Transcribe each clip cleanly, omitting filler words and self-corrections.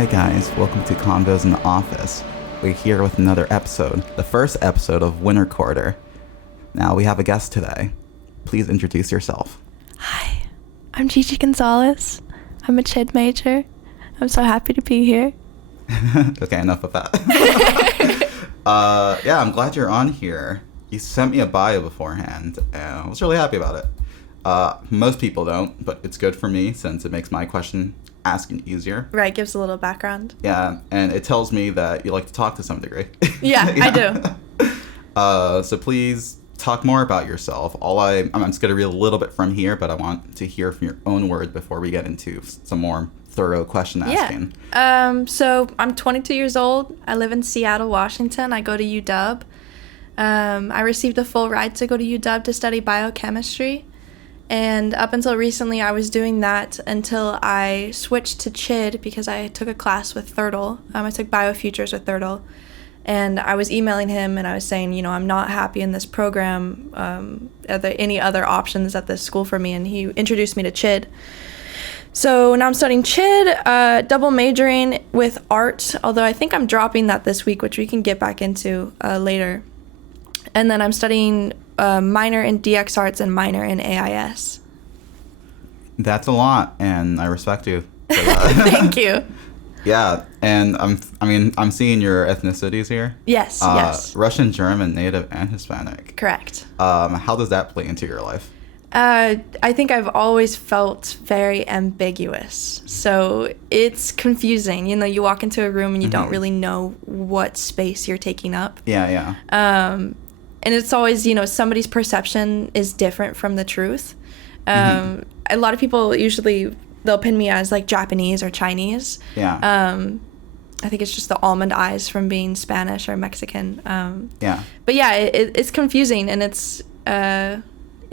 Hi guys, welcome to Convos in the Office. We're here with another episode, the first episode of Winter Quarter. Now we have a guest today. Please introduce yourself. Hi, I'm Gigi Gonzales. I'm a CHID major. I'm so happy to be here. Okay, enough of that. Yeah, I'm glad you're on here. You sent me a bio beforehand, and I was really happy about it. Most people don't, but it's good for me since it makes my question asking easier. Right, gives a little background. Yeah, and it tells me that you like to talk to some degree. Yeah, I do. So please talk more about yourself. I'm just going to read a little bit from here, but I want to hear from your own words before we get into some more thorough question asking. Yeah. So I'm 22 years old. I live in Seattle, Washington. I go to UW. I received a full ride to go to UW to study biochemistry. And up until recently, I was doing that until I switched to CHID because I took a class with Thurtle. I took Biofutures with Thurtle. And I was emailing him and I was saying, I'm not happy in this program. Are there any other options at this school for me? And he introduced me to CHID. So now I'm studying CHID, double majoring with art, although I think I'm dropping that this week, which we can get back into later. And then I'm studying minor in DX Arts and minor in AIS. That's a lot, and I respect you for that. Thank you. Yeah, and I'm seeing your ethnicities here. Yes, yes. Russian, German, Native, and Hispanic. Correct. How does that play into your life? I think I've always felt very ambiguous. So it's confusing. You walk into a room and you don't really know what space you're taking up. Yeah. And it's always, somebody's perception is different from the truth. A lot of people usually, they'll pin me as like Japanese or Chinese. Yeah. I think it's just the almond eyes from being Spanish or Mexican. Yeah. But yeah, it's confusing and it's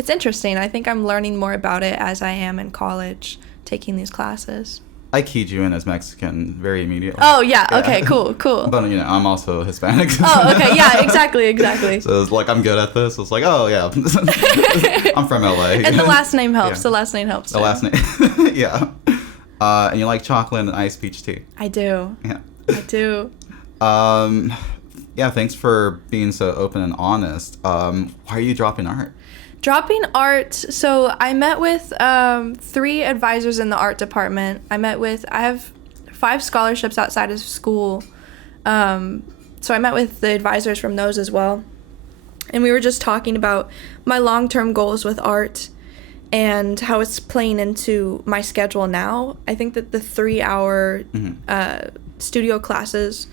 interesting. I think I'm learning more about it as I am in college, taking these classes. I keyed you in as Mexican very immediately. Oh, yeah. Okay, cool. But, I'm also Hispanic. Oh, okay. Yeah, exactly. So it's like, I'm good at this. It's like, oh, yeah. I'm from LA. And the last name helps. Yeah. The last name helps. The last name. Yeah. And you like chocolate and iced peach tea. I do. Yeah. I do. Yeah, thanks for being so open and honest. Why are you dropping art? Dropping art, so I met with 3 advisors in the art department. I have 5 scholarships outside of school. So I met with the advisors from those as well. And we were just talking about my long-term goals with art and how it's playing into my schedule now. I think that the 3-hour studio classes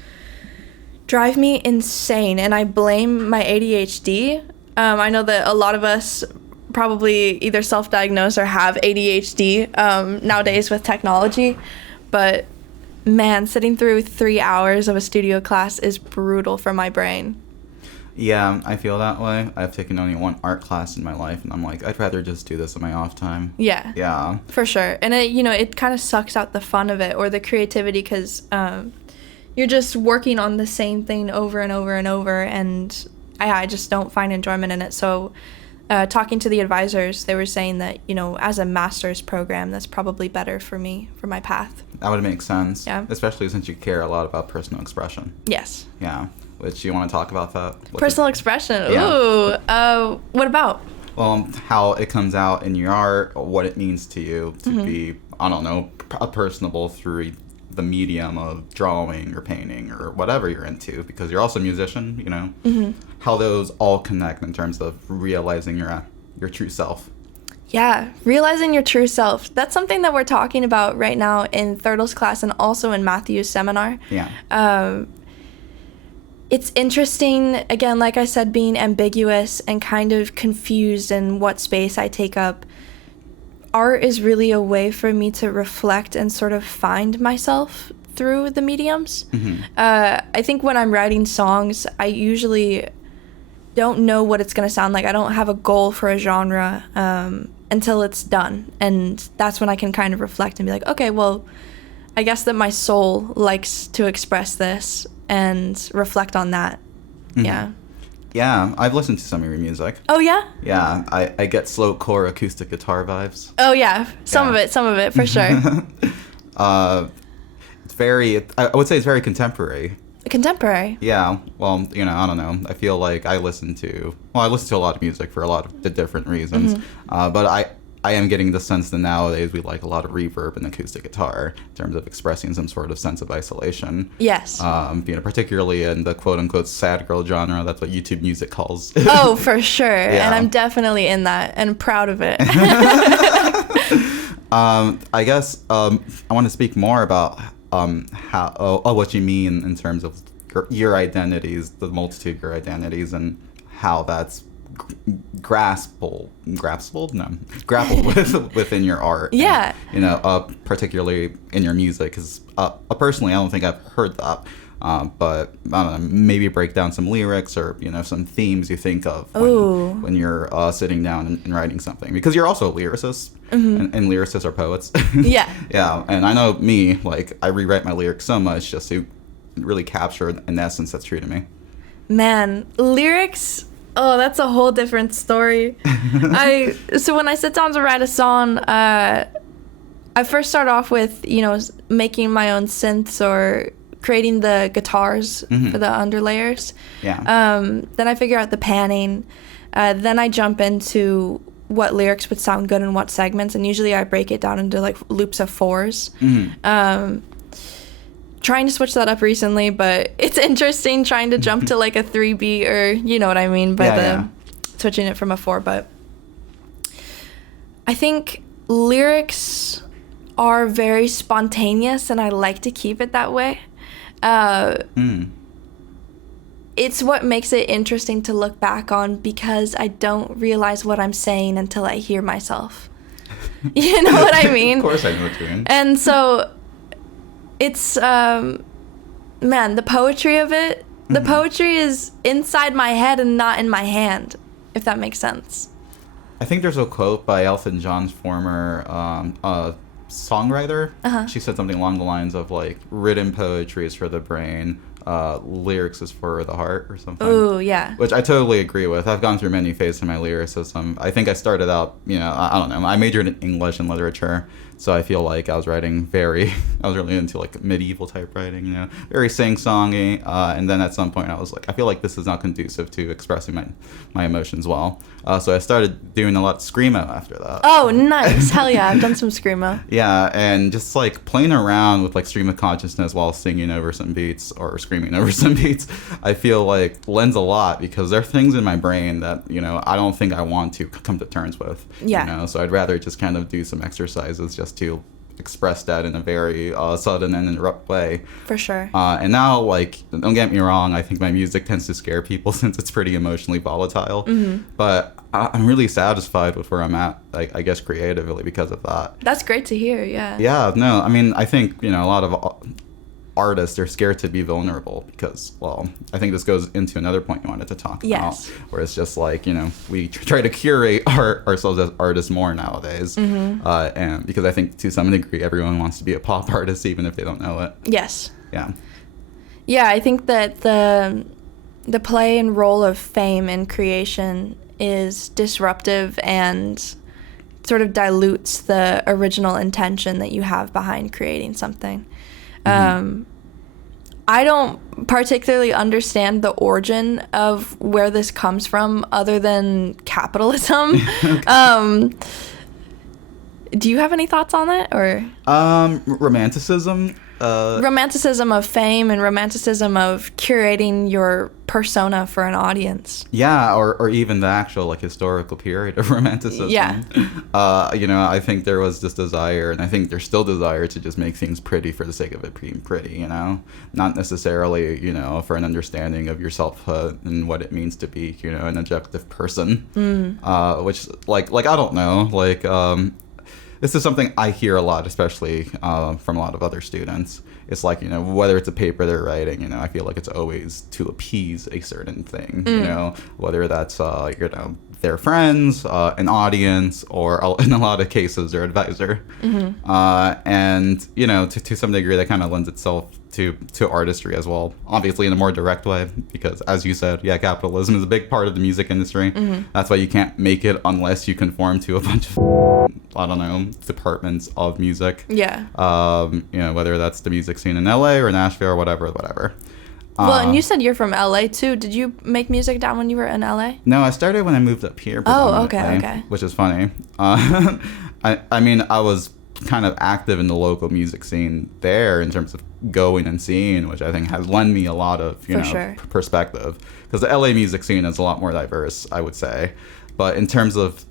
drive me insane, and I blame my ADHD. I know that a lot of us probably either self-diagnose or have ADHD nowadays with technology, but man, sitting through 3 hours of a studio class is brutal for my brain. Yeah, I feel that way. I've taken only 1 art class in my life, and I'm like, I'd rather just do this in my off time. Yeah. Yeah. For sure. And it kind of sucks out the fun of it or the creativity because you're just working on the same thing over and over and over, and I just don't find enjoyment in it. So talking to the advisors, they were saying that, as a master's program, that's probably better for me, for my path. That would make sense. Yeah. Especially since you care a lot about personal expression. Yes. Yeah. Which, you want to talk about that? Personal expression. Yeah. Ooh. What about? Well, how it comes out in your art, what it means to you to be, I don't know, personable through the medium of drawing or painting or whatever you're into, because you're also a musician, how those all connect in terms of realizing your true self. Yeah, realizing your true self. That's something that we're talking about right now in Thurtle's class and also in Matthew's seminar. Yeah. It's interesting, again, like I said, being ambiguous and kind of confused in what space I take up. Art is really a way for me to reflect and sort of find myself through the mediums. I think when I'm writing songs, I usually don't know what it's going to sound like. I don't have a goal for a genre until it's done. And that's when I can kind of reflect and be like, okay, well, I guess that my soul likes to express this and reflect on that. Yeah. Yeah, I've listened to some of your music. Oh, yeah? Yeah, I get slow core acoustic guitar vibes. Oh, yeah. Some of it, for sure. It's I would say it's very contemporary. Contemporary. Yeah, well, I don't know. I feel like I listen to a lot of music for a lot of the different reasons, but I am getting the sense that nowadays we like a lot of reverb and acoustic guitar in terms of expressing some sort of sense of isolation. Yes. Particularly in the quote-unquote sad girl genre. That's what YouTube Music calls. Oh, for sure. Yeah. And I'm definitely in that and proud of it. I guess I want to speak more about what you mean in terms of your identities, the multitude of your identities, and how that's grappled with within your art. Yeah. And, particularly in your music, because personally, I don't think I've heard that. But I don't know, maybe break down some lyrics or some themes you think of when you're sitting down and writing something, because you're also a lyricist, and lyricists are poets. Yeah. Yeah, and I know me, like I rewrite my lyrics so much just to really capture an essence that's true to me. Man, lyrics. Oh, that's a whole different story. So when I sit down to write a song, I first start off with making my own synths or creating the guitars for the underlayers. Yeah. Then I figure out the panning. Then I jump into what lyrics would sound good in what segments, and usually I break it down into like loops of 4s. Trying to switch that up recently, but it's interesting trying to jump to like a 3-beat, or you know what I mean by switching it from a 4. But I think lyrics are very spontaneous, and I like to keep it that way. It's what makes it interesting to look back on, because I don't realize what I'm saying until I hear myself. You know what I mean? Of course I know what you mean. And so it's, the poetry of it, the poetry is inside my head and not in my hand, if that makes sense. I think there's a quote by Elton John's former songwriter. She said something along the lines of like, written poetry is for the brain, lyrics is for the heart, or something. Ooh, yeah. Which I totally agree with. I've gone through many phases in my lyricism. I think I started out, I don't know, I majored in English and literature, so I feel like I was really into like medieval type writing, very sing-songy, and then at some point I was like, I feel like this is not conducive to expressing my emotions well. So I started doing a lot of screamo after that. Oh, nice. Hell yeah, I've done some screamo. Yeah, and just like playing around with like stream of consciousness while singing over some beats or screaming over some beats, I feel like lends a lot, because there are things in my brain that, I don't think I want to come to terms with. Yeah. So I'd rather just kind of do some exercises just to express that in a very sudden and abrupt way. For sure. And now, like, don't get me wrong, I think my music tends to scare people since it's pretty emotionally volatile. But I'm really satisfied with where I'm at, I guess, creatively because of that. That's great to hear, yeah. Yeah, no, I mean, I think, a lot of artists are scared to be vulnerable because, well, I think this goes into another point you wanted to talk about, where it's just like, we try to curate ourselves as artists more nowadays. And because I think to some degree everyone wants to be a pop artist even if they don't know it. Yes. Yeah. Yeah, I think that the play and role of fame in creation is disruptive and sort of dilutes the original intention that you have behind creating something. I don't particularly understand the origin of where this comes from other than capitalism. Do you have any thoughts on it, or? Romanticism. Romanticism of fame and romanticism of curating your persona for an audience. Yeah, or even the actual like historical period of romanticism. Yeah. I think there was this desire, and I think there's still desire to just make things pretty for the sake of it being pretty, not necessarily, for an understanding of your selfhood and what it means to be, an objective person. Which like I don't know, this is something I hear a lot, especially from a lot of other students. It's like, whether it's a paper they're writing, I feel like it's always to appease a certain thing, whether that's, their friends, an audience, or in a lot of cases, their advisor. And, to some degree, that kind of lends itself to artistry as well. Obviously in a more direct way, because as you said, yeah, capitalism is a big part of the music industry. That's why you can't make it unless you conform to a bunch of I don't know, departments of music. Yeah. You know, whether that's the music scene in LA or Nashville or whatever. Well, and you said you're from LA too. Did you make music down when you were in LA? No, I started when I moved up here. Oh, okay. Which is funny. I mean, I was kind of active in the local music scene there in terms of going and seeing, which I think has lent me a lot of, you know, perspective. Because the LA music scene is a lot more diverse, I would say. But in terms of,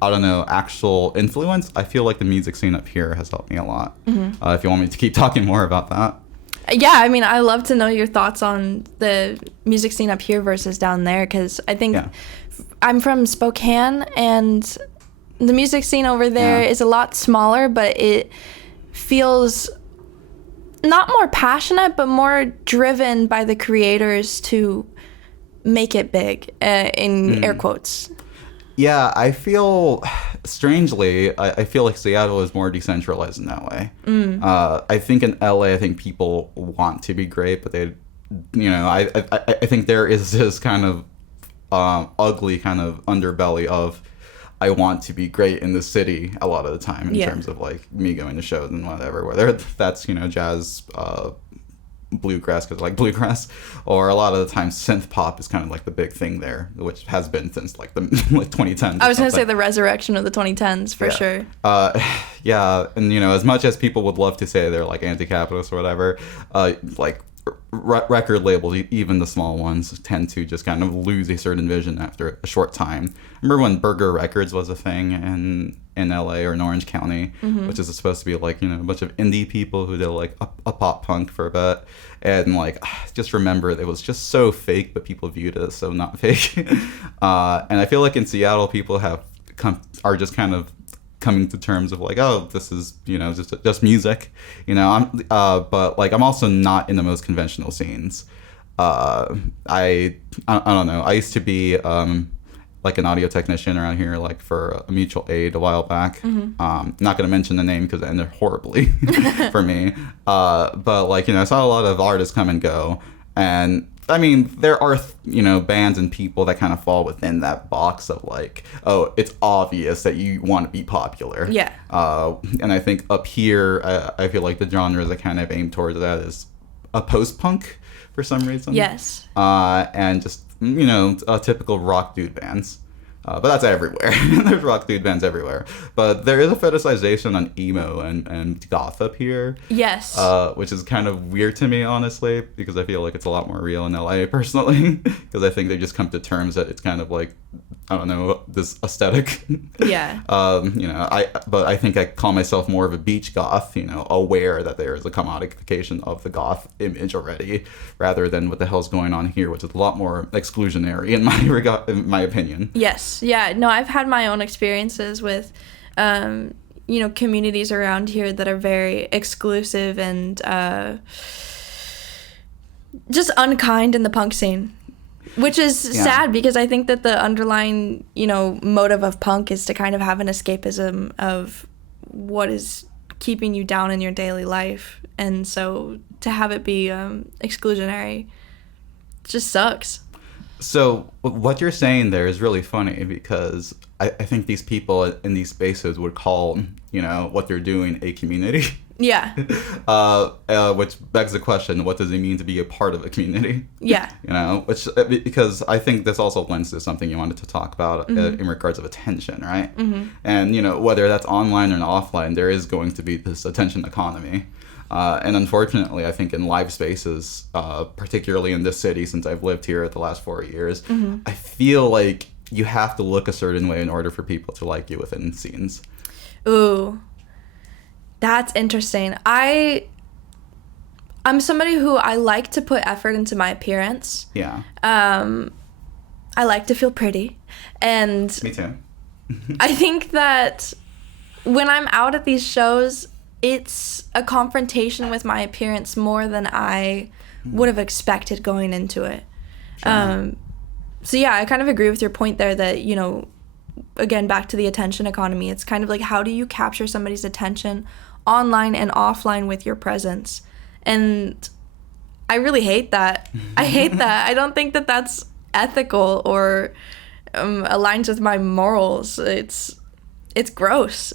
I don't know, actual influence, I feel like the music scene up here has helped me a lot. If you want me to keep talking more about that. Yeah, I mean, I love to know your thoughts on the music scene up here versus down there, because I think I'm from Spokane, and the music scene over there is a lot smaller, but it feels not more passionate, but more driven by the creators to make it big, in air quotes. Yeah, I feel, strangely, I feel like Seattle is more decentralized in that way. I think in LA, I think people want to be great, but they, you know, I think there is this kind of ugly kind of underbelly of, I want to be great in the city a lot of the time in terms of like me going to shows and whatever, whether that's, you know, jazz, bluegrass, because I like bluegrass, or a lot of the time synth pop is kind of like the big thing there, which has been since like the like 2010s. I was going to say the resurrection of the 2010s for sure. Yeah, and you know, as much as people would love to say they're like anti-capitalist or whatever, like record labels, even the small ones, tend to just kind of lose a certain vision after a short time. I remember when Burger Records was a thing in LA or in Orange County, which is supposed to be like, you know, a bunch of indie people who did like a pop punk for a bit, and like just remember it was just so fake, but people viewed it as so not fake. And I feel like in Seattle people are just kind of coming to terms of like, oh, this is, you know, just music, you know. But like I'm also not in the most conventional scenes. I don't know. I used to be like an audio technician around here, like for a mutual aid a while back. Not going to mention the name because it ended horribly for me. But like, you know, I saw a lot of artists come and go, and I mean, there are, you know, bands and people that kind of fall within that box of like, oh, it's obvious that you want to be popular. Yeah. And I think up here, I feel like the genres that kind of aim towards that is a post-punk for some reason. Yes. And just, you know, typical rock dude bands. But that's everywhere. There's rock dude bands everywhere. But there is a fetishization on emo and goth up here. Yes. Which is kind of weird to me, honestly, because I feel like it's a lot more real in LA, personally. Because I think they just come to terms that it's kind of like, I don't know, this aesthetic. Yeah. You know, but I think I call myself more of a beach goth, you know, aware that there is a commodification of the goth image already, rather than what the hell's going on here, which is a lot more exclusionary in my opinion. Yes. Yeah. No, I've had my own experiences with, you know, communities around here that are very exclusive and just unkind in the punk scene. Which is sad, because I think that the underlying, you know, motive of punk is to kind of have an escapism of what is keeping you down in your daily life. And so to have it be exclusionary just sucks. So what you're saying there is really funny, because I think these people in these spaces would call, you know, what they're doing a community. Yeah. Which begs the question, what does it mean to be a part of a community? Yeah. You know, which, because I think this also lends to something you wanted to talk about in regards of attention, right? And, you know, whether that's online or offline, there is going to be this attention economy. And unfortunately, I think in live spaces, particularly in this city, since I've lived here the last 4 years, I feel like you have to look a certain way in order for people to like you within scenes. Ooh. That's interesting. I'm somebody who I like to put effort into my appearance. Yeah. I like to feel pretty. And me too. I think that when I'm out at these shows, it's a confrontation with my appearance more than I would have expected going into it. Sure. So yeah, I kind of agree with your point there that, you know, again, back to the attention economy, it's kind of like, how do you capture somebody's attention online and offline with your presence? And I really hate that. I hate that. I don't think that that's ethical or aligns with my morals. It's gross.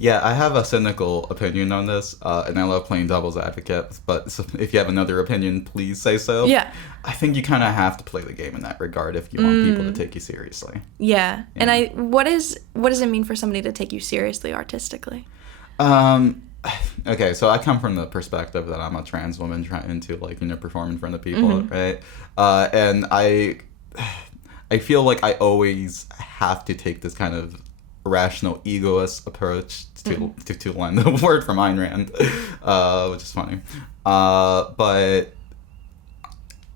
Yeah, I have a cynical opinion on this, and I love playing devil's advocate, but if you have another opinion, please say so. Yeah. I think you kind of have to play the game in that regard if you want people to take you seriously. Yeah. And what does it mean for somebody to take you seriously artistically? Okay, so I come from the perspective that I'm a trans woman trying to, like, perform in front of people, right? And I feel like I always have to take this kind of rational egoist approach to lend the word from Ayn Rand, which is funny. But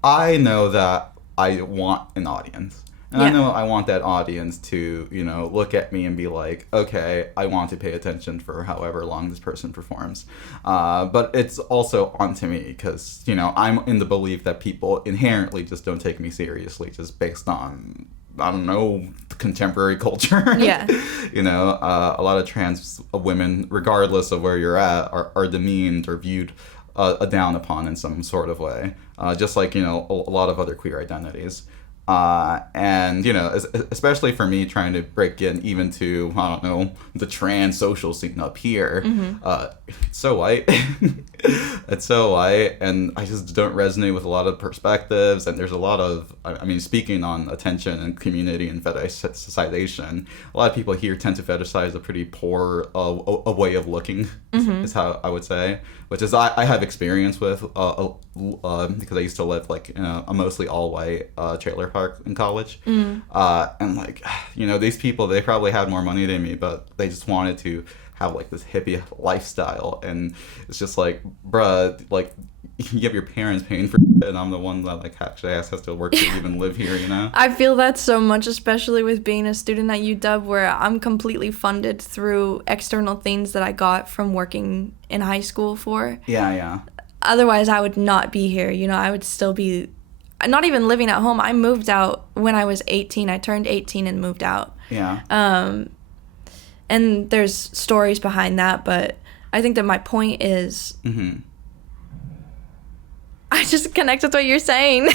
I know that I want an audience. And I know I want that audience to, look at me and be like, okay, I want to pay attention for however long this person performs. But it's also onto me because, I'm in the belief that people inherently just don't take me seriously just based on, I don't know, contemporary culture. Yeah. A lot of trans women, regardless of where you're at, are demeaned or viewed down upon in some sort of way. Just like, a lot of other queer identities. And, especially for me trying to break in even to, I don't know, the trans social scene up here, it's so white. It's so white, and I just don't resonate with a lot of perspectives, and there's a lot of, speaking on attention and community and fetishization, a lot of people here tend to fetishize a pretty poor a way of looking, is how I would say, which is I have experience with, because I used to live, like, in a mostly all-white trailer park in college, and, like, these people, they probably had more money than me, but they just wanted to have, like, this hippie lifestyle, and it's just like, bruh, like, you have your parents paying for it, and I'm the one that, like, actually has to work to even live here, I feel that so much, especially with being a student at UW, where I'm completely funded through external things that I got from working in high school for. Yeah. Otherwise, I would not be here, I would still be not even living at home. I moved out when I was 18. I turned 18 and moved out. Yeah. And there's stories behind that, but I think that my point is, I just connect with what you're saying.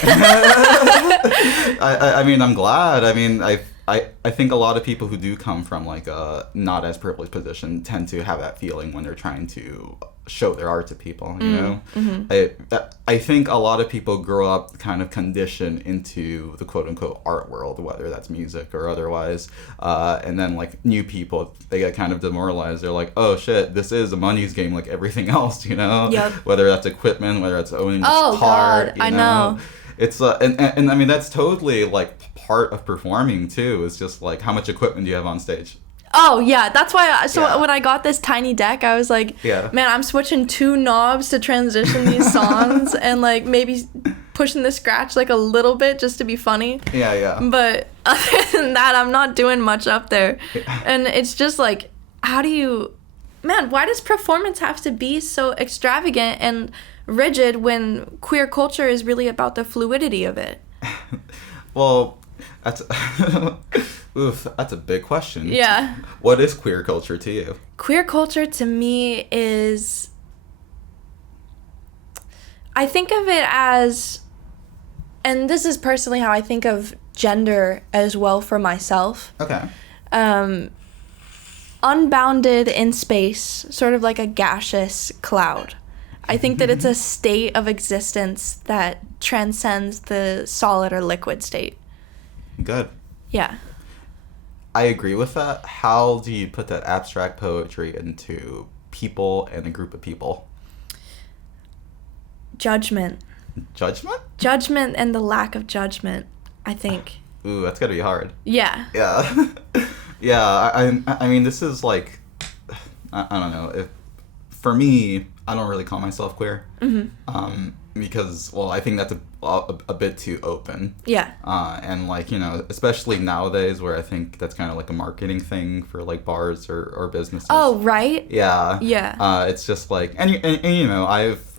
I'm glad. I think a lot of people who do come from, like, a not as privileged position tend to have that feeling when they're trying to show their art to people, I think a lot of people grow up kind of conditioned into the quote-unquote art world, whether that's music or otherwise, and then, like, new people, they get kind of demoralized. They're like, oh shit, this is a money's game like everything else, Yep. Whether that's equipment, whether that's owning a car, God, I know. It's and that's totally, like, part of performing too. It's just like, how much equipment do you have on stage? Oh yeah, that's why. When I got this tiny deck, I was like, man, I'm switching 2 knobs to transition these songs, and, like, maybe pushing the scratch, like, a little bit just to be funny. Yeah. But other than that, I'm not doing much up there, and it's just like, how do you, why does performance have to be so extravagant and rigid when queer culture is really about the fluidity of it? Well, that's that's a big question. Yeah. What is queer culture to you? Queer culture to me is, I think of it as, and this is personally how I think of gender as well for myself. Okay. Unbounded in space, sort of like a gaseous cloud. I think that it's a state of existence that transcends the solid or liquid state. Good. Yeah. I agree with that. How do you put that abstract poetry into people and a group of people? Judgment. Judgment? Judgment and the lack of judgment, I think. Ooh, that's gotta be hard. Yeah. Yeah. Yeah, I mean, this is like, I don't know. For me, I don't really call myself queer. Because, well, I think that's a bit too open. Yeah. And, like, especially nowadays where I think that's kind of like a marketing thing for, like, bars or businesses. Oh, right? Yeah. Yeah. It's just like, and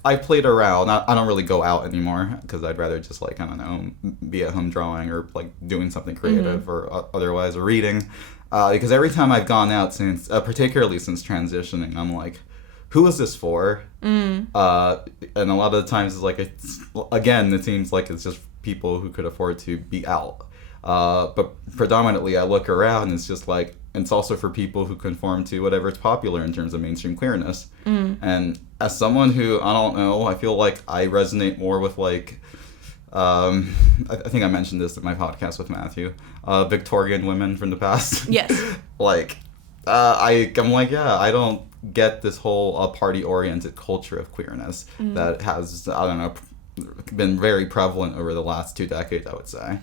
I've played around. I don't really go out anymore because I'd rather just, like, I don't know, be at home drawing or, like, doing something creative or otherwise, or reading. Because every time I've gone out since, particularly since transitioning, I'm like, who is this for? And a lot of the times it's like, it seems like it's just people who could afford to be out. But predominantly I look around and it's just like, it's also for people who conform to whatever's popular in terms of mainstream queerness. And as someone who, I don't know, I feel like I resonate more with like, I think I mentioned this in my podcast with Matthew, Victorian women from the past. Yes. Like, I'm like, yeah, I don't get this whole party-oriented culture of queerness that has, I don't know, been very prevalent over the last 2 decades, I would say.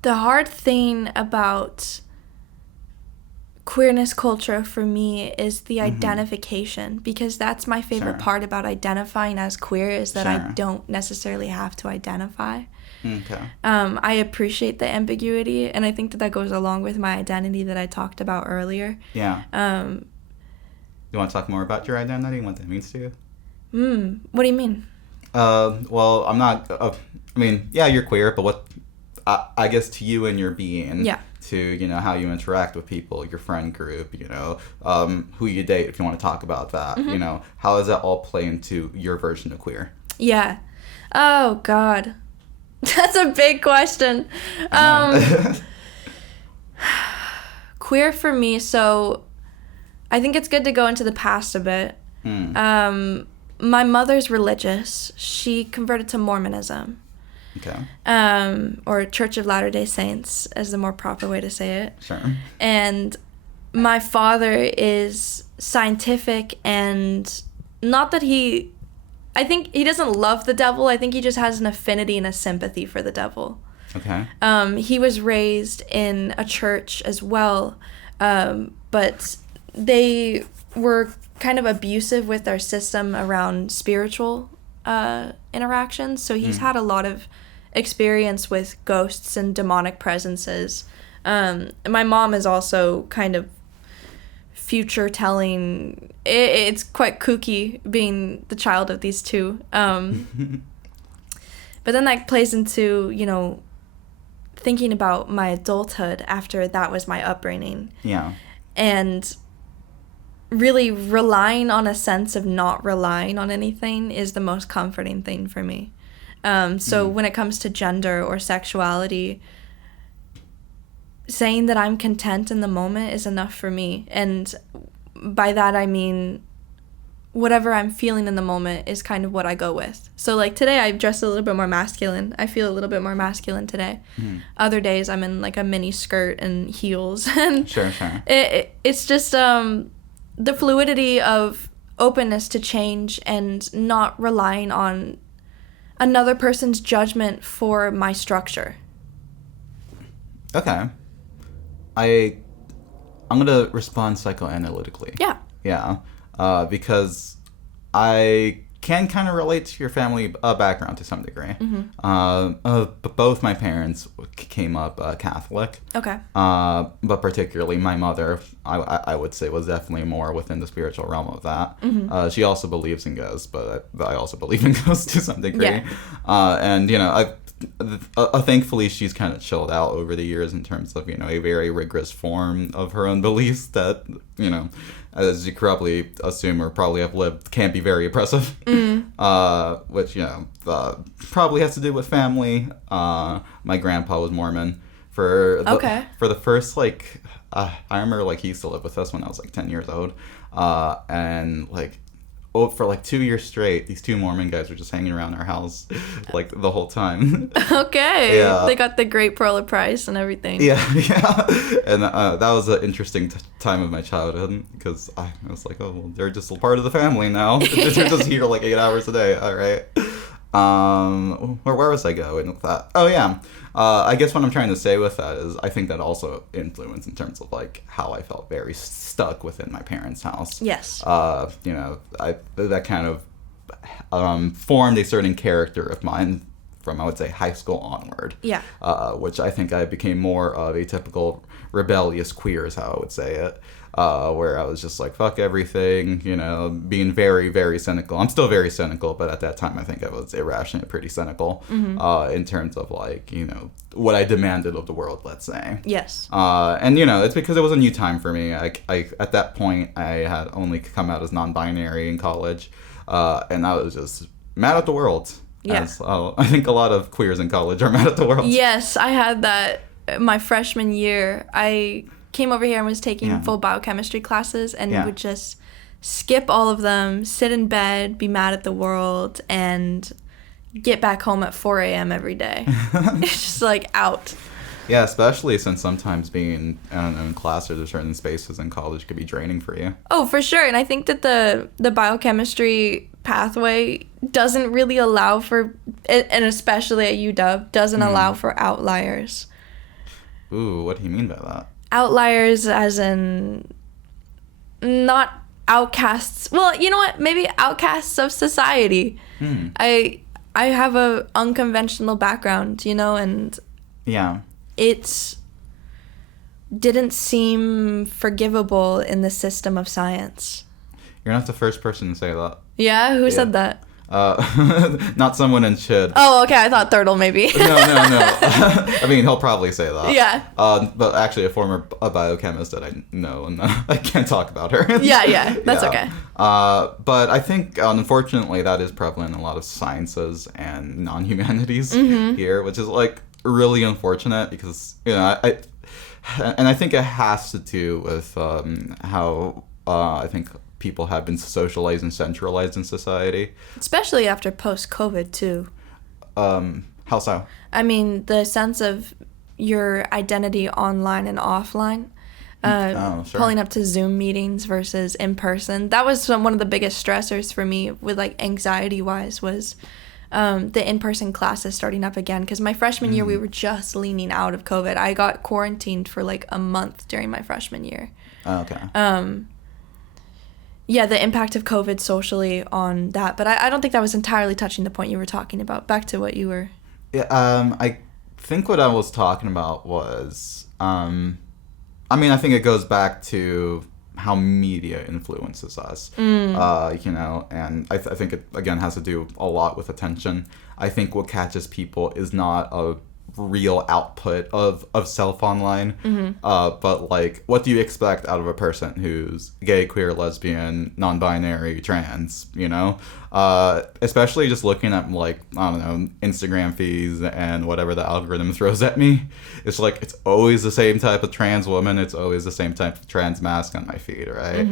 The hard thing about queerness culture for me is the identification, because that's my favorite part about identifying as queer, is that I don't necessarily have to identify. Okay. I appreciate the ambiguity, and I think that goes along with my identity that I talked about earlier. Yeah. You want to talk more about your identity and what that means to you? What do you mean? Well, I'm not, I mean, yeah, you're queer, but what, I guess to you and your being, to, you know, how you interact with people, your friend group, you know, who you date, if you want to talk about that, you know, how does that all play into your version of queer? Yeah. Oh, God. That's a big question. Queer for me, so I think it's good to go into the past a bit. My mother's religious. She converted to Mormonism. Okay. Or Church of Latter-day Saints, as the more proper way to say it. Sure. And my father is scientific, and not that I think he doesn't love the devil. I think he just has an affinity and a sympathy for the devil. Okay. He was raised in a church as well, but they were kind of abusive with their system around spiritual interactions. So he's had a lot of experience with ghosts and demonic presences. My mom is also kind of future telling. It's quite kooky being the child of these two. But then that plays into, you know, thinking about my adulthood after that was my upbringing. Yeah. And really relying on a sense of not relying on anything is the most comforting thing for me. So when it comes to gender or sexuality, saying that I'm content in the moment is enough for me. And by that I mean whatever I'm feeling in the moment is kind of what I go with. So like today I dressed a little bit more masculine. I feel a little bit more masculine today. Other days I'm in like a mini skirt and heels. And Sure. It's just the fluidity of openness to change and not relying on another person's judgment for my structure. Okay. I'm gonna respond psychoanalytically. Yeah. Yeah. Because I can kind of relate to your family background to some degree. But both my parents came up Catholic. Okay. But particularly my mother, I would say, was definitely more within the spiritual realm of that. She also believes in ghosts, but I also believe in ghosts to some degree. Yeah. And, you know, thankfully she's kind of chilled out over the years in terms of, you know, a very rigorous form of her own beliefs that, you know, as you probably assume or probably have lived, can be very oppressive. Which, you know, probably has to do with family. My grandpa was Mormon for the first, like, I remember, like, he used to live with us when I was, like, 10 years old. And, like, for like 2 years straight, these two Mormon guys were just hanging around our house like the whole time. Okay. Yeah. They got the great pearl price and everything. Yeah. And that was an interesting time of my childhood because I was like, oh, well, they're just a part of the family now. They're just here like 8 hours a day. All right. Where was I going with that? Oh, yeah. I guess what I'm trying to say with that is I think that also influenced in terms of like how I felt very stuck within my parents' house. Yes. You know, that kind of formed a certain character of mine from I would say high school onward. Yeah. Which I think I became more of a typical rebellious queer, is how I would say it. Where I was just like, fuck everything, being very, very cynical. I'm still very cynical, but at that time I think I was irrationally pretty cynical in terms of like, what I demanded of the world, let's say. Yes. And, it's because it was a new time for me. I at that point, I had only come out as non-binary in college, and I was just mad at the world. Yeah. I think a lot of queers in college are mad at the world. Yes, I had that my freshman year. I came over here and was taking full biochemistry classes and would just skip all of them, sit in bed, be mad at the world, and get back home at 4 a.m. every day. It's just like out. Yeah, especially since sometimes being in classes or certain spaces in college could be draining for you. Oh, for sure. And I think that the biochemistry pathway doesn't really allow for, and especially at UW, doesn't allow for outliers. Ooh, what do you mean by that? Outliers as in not outcasts. Well, you know what? Maybe outcasts of society. I have a unconventional background, and it didn't seem forgivable in the system of science. You're not the first person to say that. Yeah? Who said that? Not someone in Chid. Oh, okay. I thought Thurtle maybe. No. I mean, he'll probably say that. Yeah. But actually, a biochemist that I know, and I can't talk about her. Yeah. That's okay. But I think, unfortunately, that is prevalent in a lot of sciences and non-humanities here, which is like really unfortunate because I think it has to do with how I think people have been socialized and centralized in society. Especially after post-COVID, too. How so? I mean, the sense of your identity online and offline. Sure. Pulling up to Zoom meetings versus in person. That was one of the biggest stressors for me with, like, anxiety-wise was the in-person classes starting up again. Because my freshman year, we were just leaning out of COVID. I got quarantined for, like, a month during my freshman year. Oh, okay. Yeah, the impact of COVID socially on that. But I don't think that was entirely touching the point you were talking about. Back to what you were... Yeah, I think what I was talking about was... I think it goes back to how media influences us. And I think it, again, has to do a lot with attention. I think what catches people is not a real output of self online, but like, what do you expect out of a person who's gay, queer, lesbian, non-binary, trans, especially just looking at, like, I don't know, Instagram feeds and whatever the algorithm throws at me. It's like, it's always the same type of trans woman, it's always the same type of trans mask on my feed, right?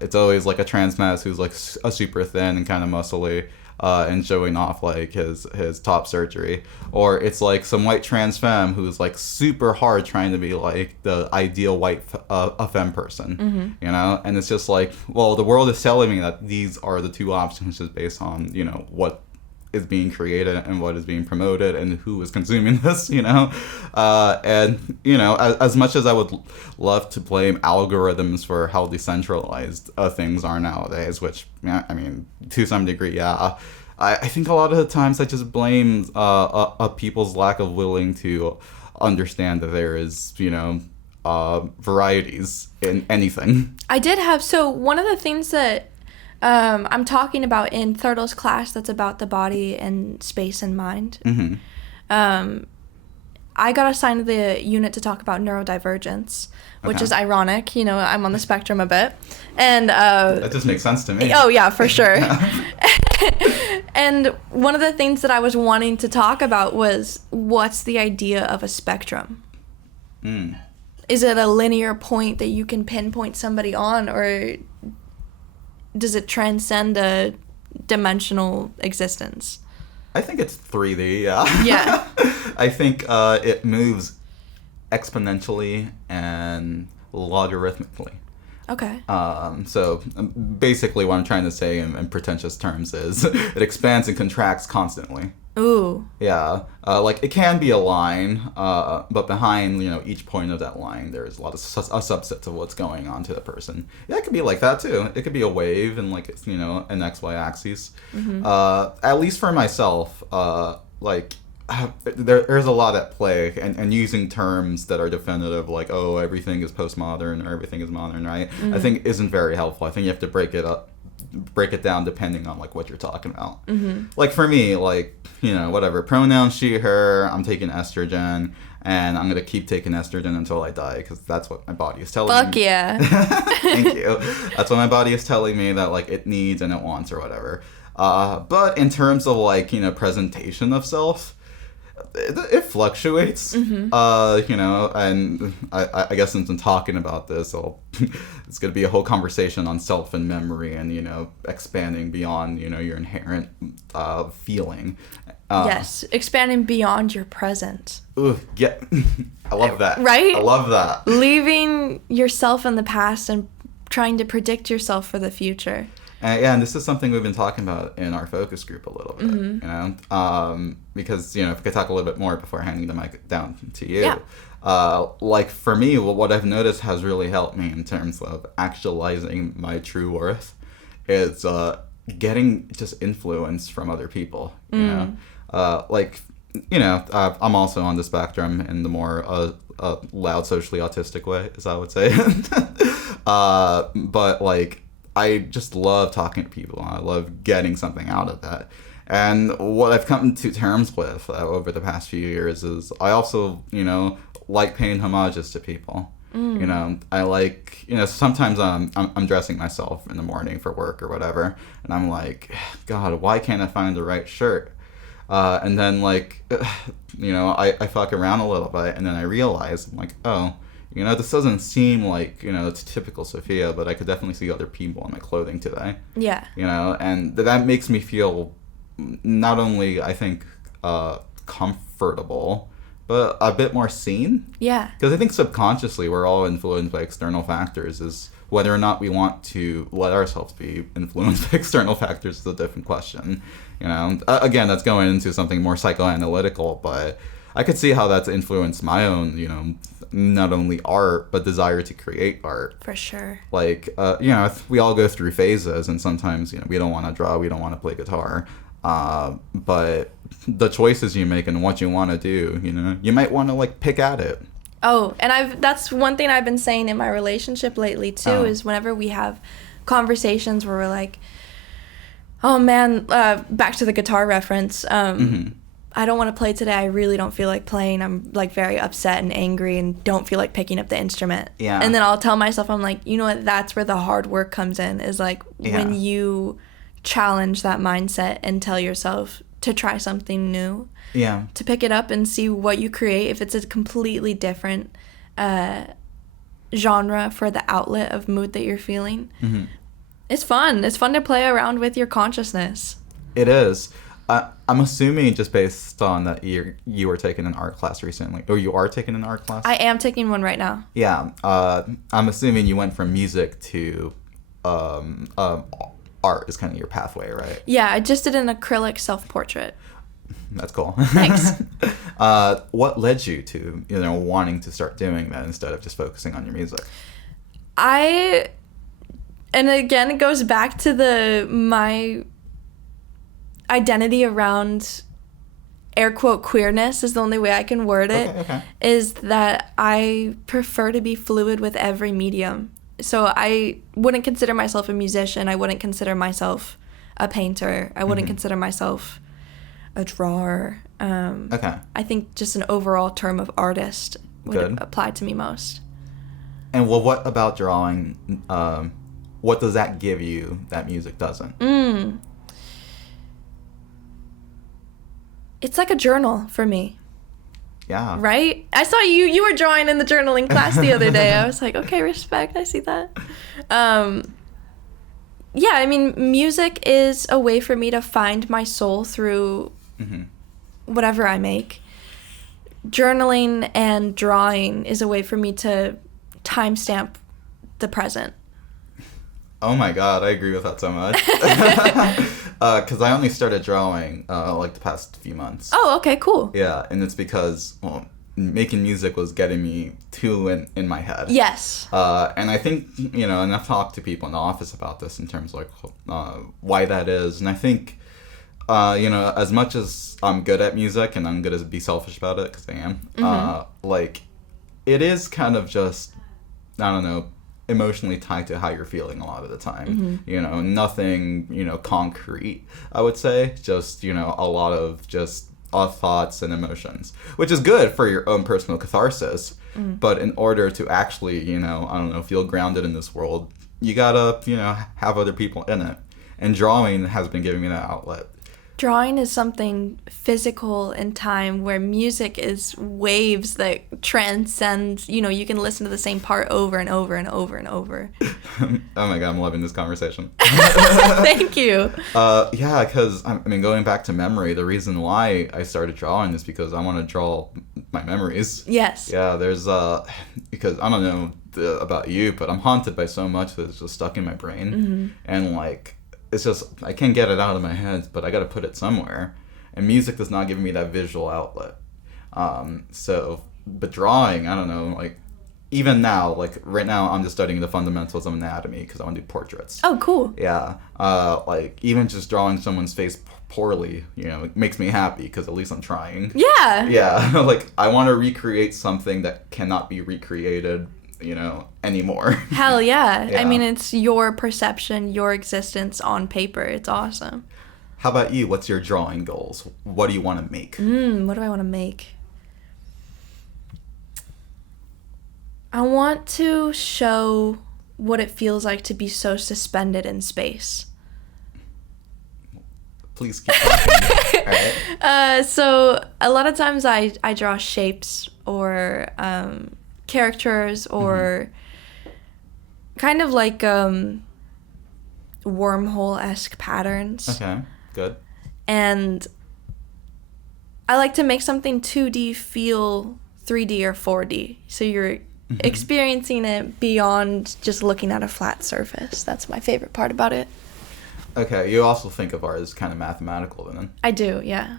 It's always like a trans mask who's like a super thin and kind of muscly, and showing off like his top surgery, or it's like some white trans femme who's like super hard trying to be like the ideal white femme person, and it's just like, well, the world is telling me that these are the two options just based on what is being created and what is being promoted and who is consuming this, as much as I would love to blame algorithms for how decentralized things are nowadays, which, I mean, to some degree, yeah, I think a lot of the times I just blame people's lack of willing to understand that there is, varieties in anything. I did have, so one of the things that I'm talking about in Thurtle's class that's about the body and space and mind. I got assigned to the unit to talk about neurodivergence, which is ironic. I'm on the spectrum a bit. And that just makes sense to me. Oh, yeah, for sure. And one of the things that I was wanting to talk about was, what's the idea of a spectrum? Is it a linear point that you can pinpoint somebody on, or does it transcend a dimensional existence? I think it's 3D, yeah. Yeah. I think it moves exponentially and logarithmically. Okay. So basically what I'm trying to say in pretentious terms is it expands and contracts constantly. Ooh. Yeah. Like, it can be a line, but behind, each point of that line, there's a lot of a subset of what's going on to the person. Yeah, it could be like that, too. It could be a wave and, like, it's, an XY axis. At least for myself, like there's a lot at play, and using terms that are definitive, like, oh, everything is postmodern or everything is modern, right? I think isn't very helpful. I think you have to break it down depending on like what you're talking about. Like for me, like, whatever, pronouns she, her, I'm taking estrogen, and I'm gonna keep taking estrogen until I die, because that's what my body is telling me. Fuck yeah. Thank you. That's what my body is telling me that like it needs and it wants or whatever. But in terms of like, presentation of self, it fluctuates. And I guess since I'm talking about this, it's going to be a whole conversation on self and memory, and expanding beyond your inherent feeling. Yes, expanding beyond your present. Ooh, yeah. I love that. Right? I love that. Leaving yourself in the past and trying to predict yourself for the future. And this is something we've been talking about in our focus group a little bit, because, if we could talk a little bit more before handing the mic down to you. Yeah. Like, for me, what I've noticed has really helped me in terms of actualizing my true worth is getting just influence from other people, I'm also on the spectrum in the more loud, socially autistic way, as I would say. But, like, I just love talking to people. I love getting something out of that. And what I've come to terms with over the past few years is I also, like paying homages to people. I like, sometimes I'm dressing myself in the morning for work or whatever, and I'm like, God, why can't I find the right shirt? And then, like, I fuck around a little bit, and then I realize, I'm like, oh, this doesn't seem like, it's typical Sophia, but I could definitely see other people in my clothing today. Yeah. And that makes me feel not only, I think, comfortable, but a bit more seen. Yeah. Because I think subconsciously we're all influenced by external factors. Is whether or not we want to let ourselves be influenced by external factors is a different question. Again, that's going into something more psychoanalytical, but I could see how that's influenced my own, not only art, but desire to create art. For sure. Like, we all go through phases, and sometimes, we don't want to draw, we don't want to play guitar. But the choices you make and what you want to do, you might want to, like, pick at it. Oh, and that's one thing I've been saying in my relationship lately, too, is whenever we have conversations where we're like, oh, man, back to the guitar reference, I don't want to play today. I really don't feel like playing. I'm, like, very upset and angry and don't feel like picking up the instrument. Yeah. And then I'll tell myself, I'm like, you know what? That's where the hard work comes in, is, like, when you challenge that mindset and tell yourself to try something new. Yeah. To pick it up and see what you create. If it's a completely different genre for the outlet of mood that you're feeling. It's fun. It's fun to play around with your consciousness. It is. I'm assuming, just based on that you were taking an art class recently, or you are taking an art class? I am taking one right now. Yeah. I'm assuming you went from music to art is kind of your pathway, right? Yeah, I just did an acrylic self-portrait. That's cool. Thanks. What led you to, wanting to start doing that instead of just focusing on your music? And again, it goes back to my identity around air quote queerness is the only way I can word it. Okay. Is that I prefer to be fluid with every medium. So I wouldn't consider myself a musician. I wouldn't consider myself a painter. I wouldn't consider myself a drawer. I think just an overall term of artist would apply to me most. And what about drawing? What does that give you that music doesn't? It's like a journal for me. Yeah. Right? I saw you were drawing in the journaling class the other day. I was like, okay, respect. I see that. Yeah, I mean, music is a way for me to find my soul through whatever I make. Journaling and drawing is a way for me to timestamp the present. Oh my God, I agree with that so much. Because I only started drawing like the past few months. Oh, okay, cool. Yeah, and it's because making music was getting me too in my head. Yes. And I think, and I've talked to people in the office about this in terms of like why that is. And I think As much as I'm good at music and I'm gonna be selfish about it because I am, like, it is kind of just, I don't know, emotionally tied to how you're feeling a lot of the time. Nothing, concrete, I would say. Just, a lot of just thoughts and emotions, which is good for your own personal catharsis. But in order to actually, I don't know, feel grounded in this world, you gotta, have other people in it. And drawing has been giving me that outlet. Drawing is something physical in time, where music is waves that transcend, you can listen to the same part over and over and over and over. Oh my God, I'm loving this conversation. Thank you. Yeah, because, going back to memory, the reason why I started drawing is because I want to draw my memories. Yes. Yeah, there's, because I don't know about you, but I'm haunted by so much that's just stuck in my brain. And, like, it's just, I can't get it out of my head, but I got to put it somewhere. And music does not give me that visual outlet. But drawing, I don't know, like, even now, like, right now, I'm just studying the fundamentals of anatomy because I want to do portraits. Oh, cool. Yeah. Like, even just drawing someone's face poorly, it makes me happy because at least I'm trying. Yeah. Yeah. Like, I want to recreate something that cannot be recreated anymore. Hell yeah. Yeah. It's your perception, your existence on paper. It's awesome. How about you? What's your drawing goals? What do you want to make? What do I want to make? I want to show what it feels like to be so suspended in space. Please keep talking. All right. So a lot of times I draw shapes or characters or kind of like wormhole-esque patterns. Okay, good. And I like to make something 2D feel 3D or 4D. So you're experiencing it beyond just looking at a flat surface. That's my favorite part about it. Okay, you also think of art as kind of mathematical then? I do, yeah.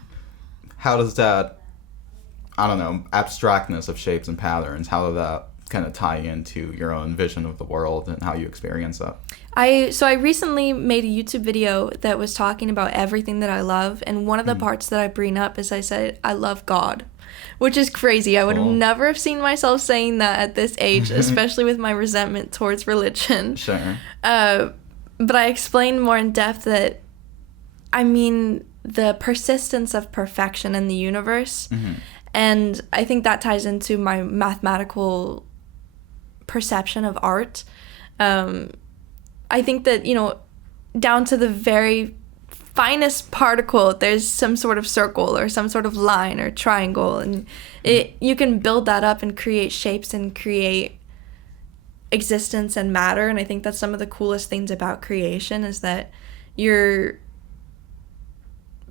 How does that, I don't know, abstractness of shapes and patterns, how does that kind of tie into your own vision of the world and how you experience that? I recently made a YouTube video that was talking about everything that I love, and one of the parts that I bring up is I said I love God, which is crazy. I would have never have seen myself saying that at this age, especially with my resentment towards religion. Sure. But I explained more in depth that, the persistence of perfection in the universe, and I think that ties into my mathematical perception of art. I think that, down to the very finest particle, there's some sort of circle or some sort of line or triangle, and you can build that up and create shapes and create existence and matter. And I think that's some of the coolest things about creation, is that you're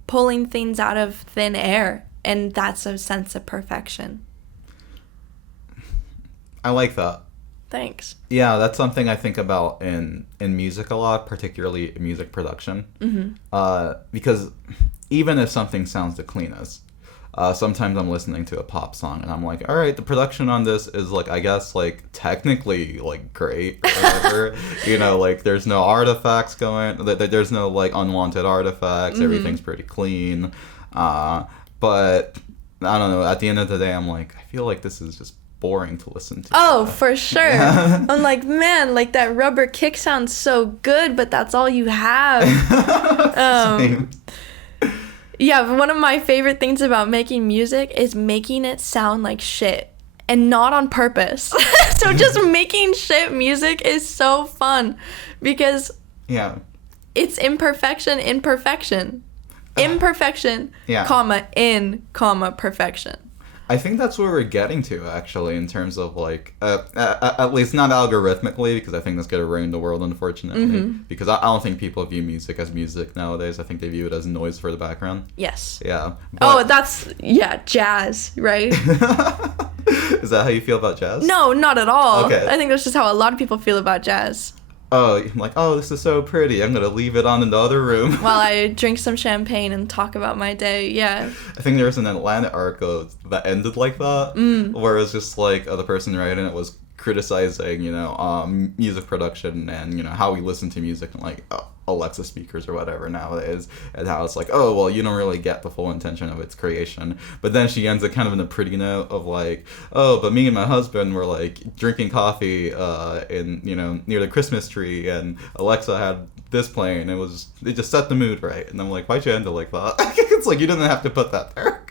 pulling things out of thin air, and that's a sense of perfection. I like that. Thanks. Yeah, that's something I think about in music a lot, particularly music production. Because even if something sounds the cleanest, sometimes I'm listening to a pop song and I'm like, all right, the production on this is like, I guess, like, technically, like, great or whatever. Like, there's no artifacts there's no, like, unwanted artifacts. Everything's pretty clean. But I don't know, at the end of the day, I'm like, I feel like this is just boring to listen to. Oh, for sure. I'm like, man, like, that rubber kick sounds so good, but that's all you have. Yeah, but one of my favorite things about making music is making it sound like shit, and not on purpose. So just making shit music is so fun, because it's imperfection, comma, perfection. I think that's where we're getting to, actually, in terms of, like, at least not algorithmically, because I think that's going to ruin the world, unfortunately. Because I don't think people view music as music nowadays. I think they view it as noise for the background. Yes. Yeah. That's jazz, right? Is that how you feel about jazz? No, not at all. Okay. I think that's just how a lot of people feel about jazz. Oh, I'm like, oh, this is so pretty. I'm going to leave it on in the other room. While I drink some champagne and talk about my day, yeah. I think there was an Atlanta article that ended like that, where it was just like the person writing it was criticizing, music production and, how we listen to music. And like, oh, Alexa speakers or whatever nowadays, and how it's like, oh well, you don't really get the full intention of its creation. But then she ends it kind of in a pretty note of like, oh, but me and my husband were like drinking coffee in, you know, near the Christmas tree, and Alexa had this playing, it just set the mood right. And I'm like, why'd you end it like that? It's like, you didn't have to put that there.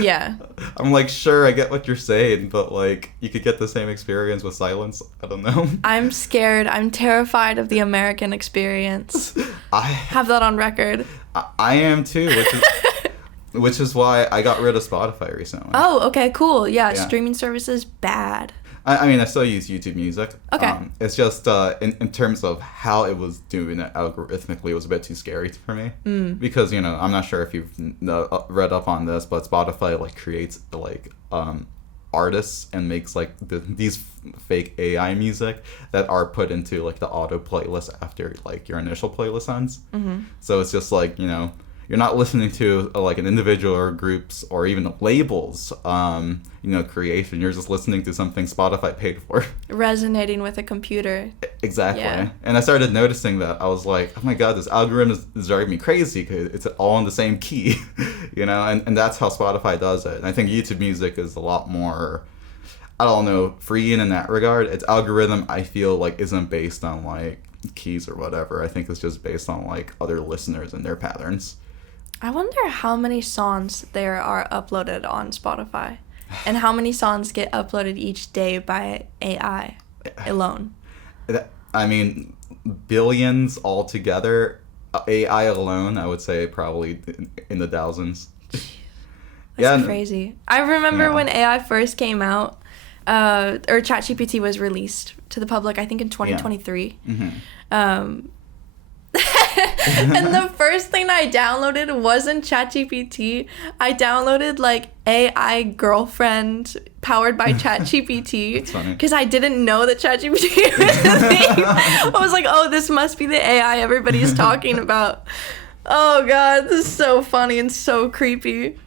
Yeah. I'm like, sure, I get what you're saying, but like, you could get the same experience with silence. I don't know. I'm scared. I'm terrified of the American experience. I have that on record. I am too, which is why I got rid of Spotify recently. Oh, okay, cool. Yeah. Streaming services, bad. I mean, I still use YouTube Music. Okay. It's just in terms of how it was doing it algorithmically, it was a bit too scary for me. Because, you know, I'm not sure if you've read up on this, but Spotify like creates like artists and makes like these fake AI music that are put into like the auto playlist after like your initial playlist ends. So it's just like, you know, you're not listening to like an individual or groups or even labels, you know, creation. You're just listening to something Spotify paid for. Resonating with a computer. Exactly. Yeah. And I started noticing that. I was like, oh my God, this algorithm is driving me crazy because it's all in the same key, you know, and that's how Spotify does it. And I think YouTube Music is a lot more, I don't know, free in that regard. Its algorithm, I feel like, isn't based on like keys or whatever. I think it's just based on like other listeners and their patterns. I wonder how many songs there are uploaded on Spotify and how many songs get uploaded each day by AI alone. I mean, billions altogether. AI alone, I would say probably in the thousands. That's crazy. I remember when AI first came out, or ChatGPT was released to the public, I think in 2023. And the first thing I downloaded wasn't ChatGPT. I downloaded like AI girlfriend powered by ChatGPT because I didn't know that ChatGPT was a thing. I was like, oh, this must be the AI everybody's talking about. Oh God, this is so funny and so creepy.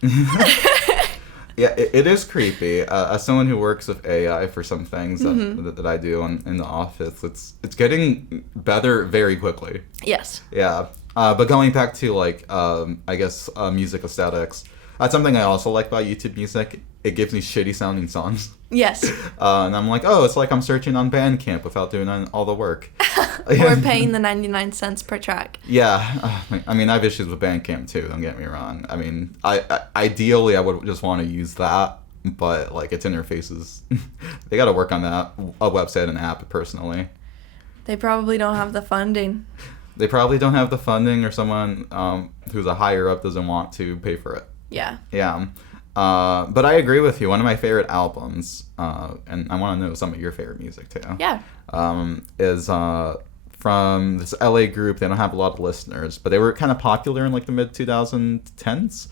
Yeah, it is creepy. As someone who works with AI for some things that I do in the office, it's getting better very quickly. Yes. Yeah. But going back to like, I guess music aesthetics, that's something I also like about YouTube Music. It gives me shitty sounding songs. Yes. And I'm like, oh, it's like I'm searching on Bandcamp without doing all the work. Or paying the 99 cents per track. Yeah. I mean, I have issues with Bandcamp too, don't get me wrong. I mean, ideally I would just want to use that, but like its interfaces, they got to work on that, a website and app personally. They probably don't have the funding. They probably don't have the funding, or someone who's a higher up doesn't want to pay for it. Yeah. Yeah. But I agree with you. One of my favorite albums, and I want to know some of your favorite music too. Yeah. Is from this LA group. They don't have a lot of listeners, but they were kind of popular in like the mid 2010s.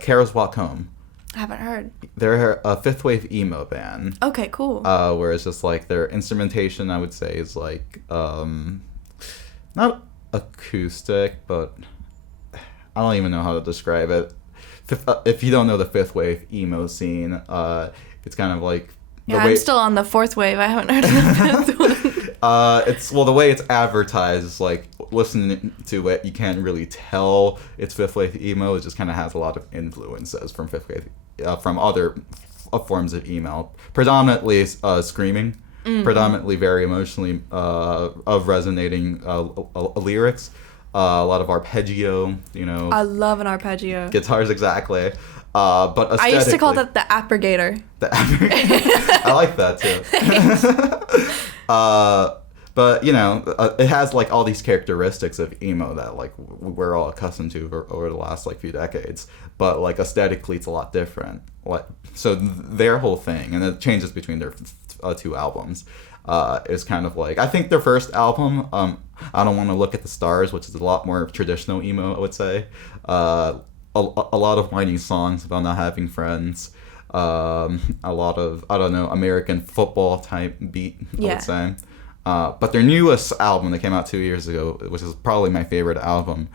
Kara's Walk Home. I haven't heard. They're a fifth wave emo band. Okay, cool. Where it's just like their instrumentation, I would say, is like not acoustic, but I don't even know how to describe it. If you don't know the fifth wave emo scene, it's kind of like I'm still on the fourth wave. I haven't heard of the fifth one. The way it's advertised is like, listening to it, you can't really tell it's fifth wave emo. It just kind of has a lot of influences from fifth wave, from other forms of emo, predominantly screaming, predominantly very emotionally of resonating lyrics. A lot of arpeggio, you know. I love an arpeggio. Guitars, exactly. But I used to call that the appurgator. I like that too. But you know, it has like all these characteristics of emo that like we're all accustomed to over the last like few decades. But like aesthetically, it's a lot different. Like so, their whole thing, and it changes between their two albums. Is kind of like, I think their first album, I Don't Want to Look at the Stars, which is a lot more traditional emo, I would say. A lot of whiny songs about not having friends. A lot of, I don't know, American football type beat, I would say. But their newest album that came out 2 years ago, which is probably my favorite album,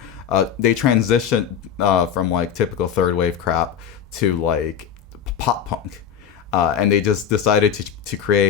they transitioned from like typical third wave crap to like pop punk. And they just decided to create